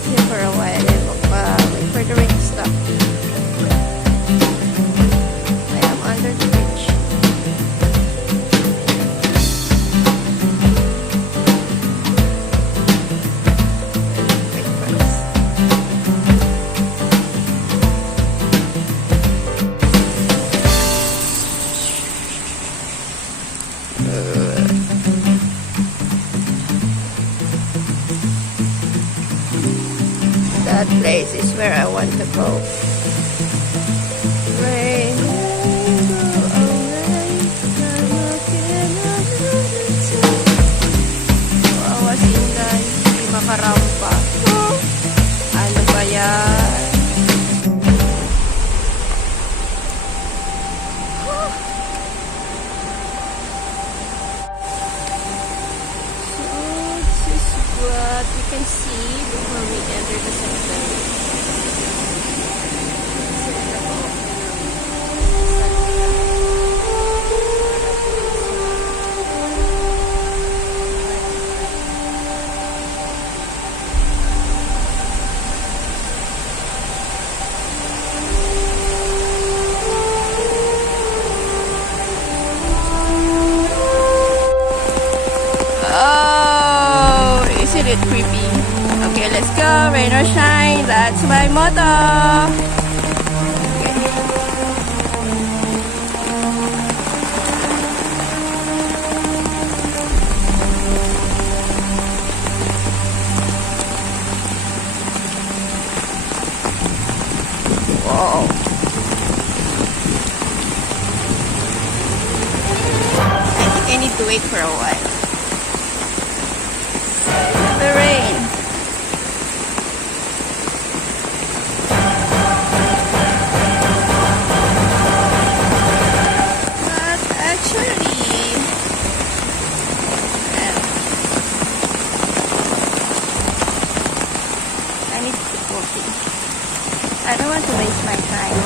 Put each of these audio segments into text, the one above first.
stop here for a while and wait for the rain to stop. I am under the bridge. Wait for this. That place is where I want to go. Rain, go away. I'm looking at the Kawawa si Inday, hindi makarampa. Oh, ano ba yan? So, this is what we can see before we enter the cemetery. Oh, isn't it creepy? Okay, let's go. Rain or shine, that's my motto. Whoa. I think I need to wait for a while. The rain. But actually, I need to keep walking. I don't want to waste my time.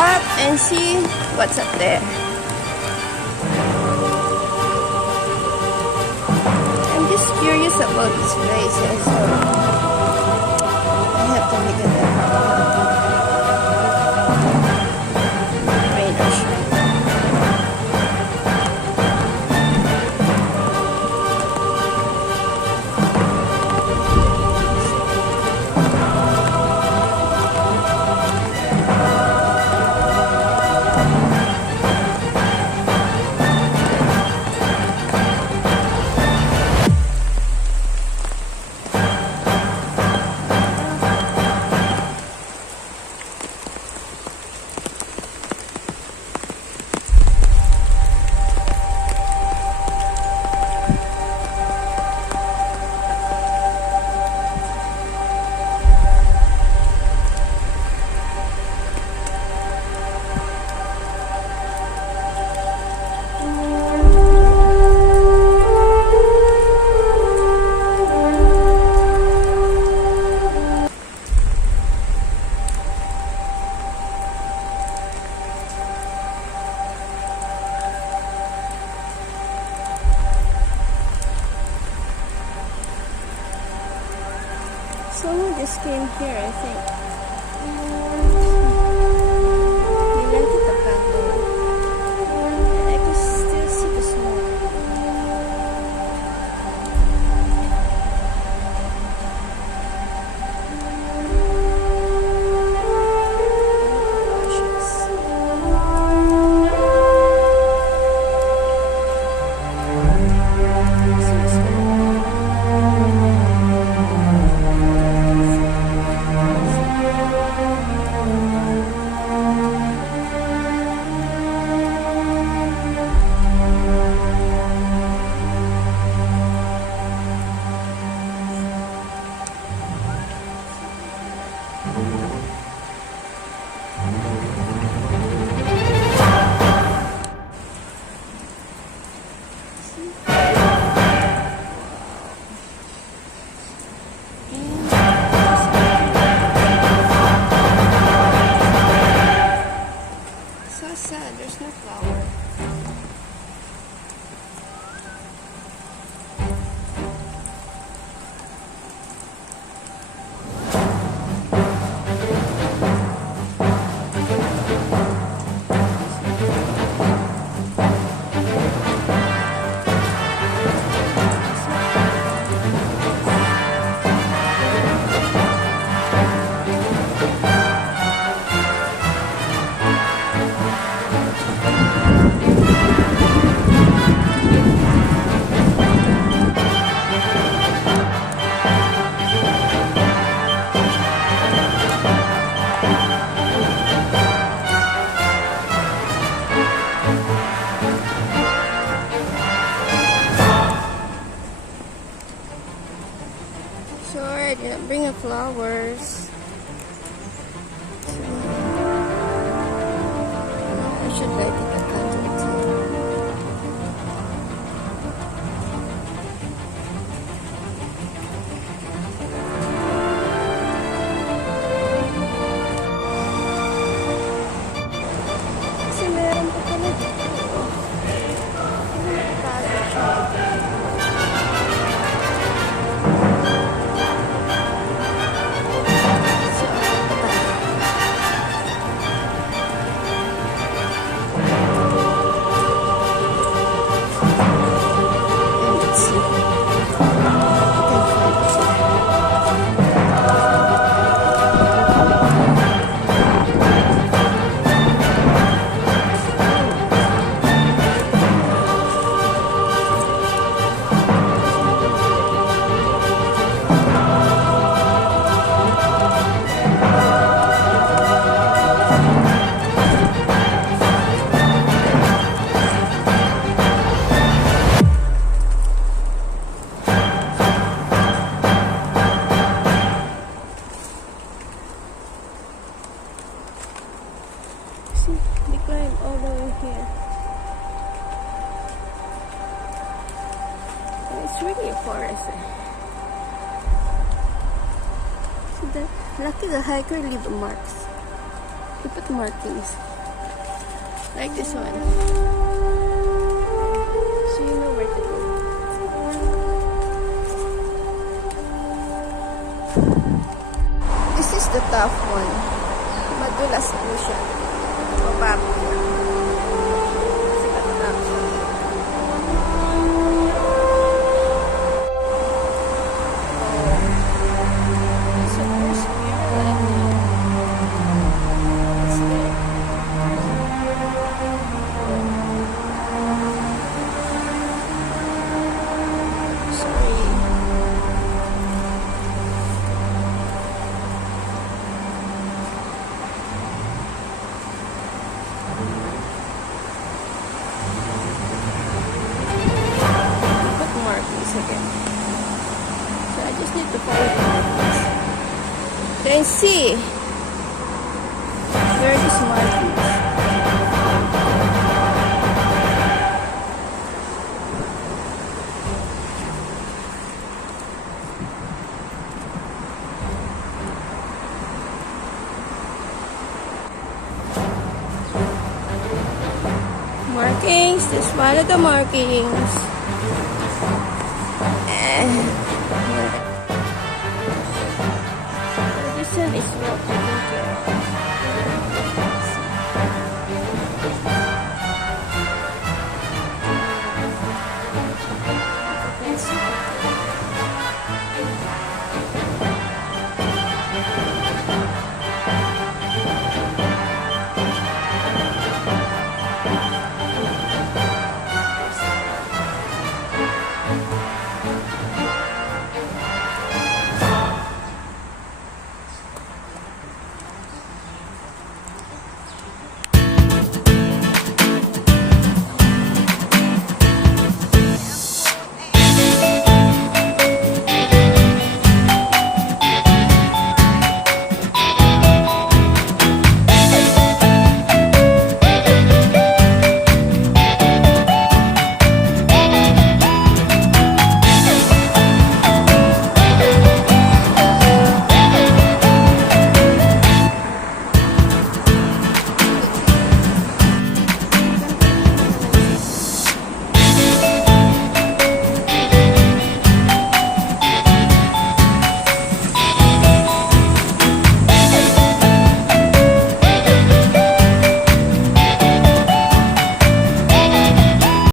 Up and see what's up there. I'm just curious about this place, so I have to look at that. Rain or shine. just came here, I think. They lighted the candle. I can still see the smoke. So sad, there's no flower. Sorry, I didn't bring the flowers. I should light it a candle too. Kasi meron pa pala dito. Nakatago siya. They climb all the way here. And it's really a forest. See that? Lucky the hiker leave marks. They put markings. Like this one. So you know where to go. This is the tough one. Madulas po siya. Mababa siya. Kasi madulas siya. So there's mirror. It's there. Sorry. Again. So I just need to follow the markings. Then see where these markings. Markings, just follow the markings. one is not taken care of.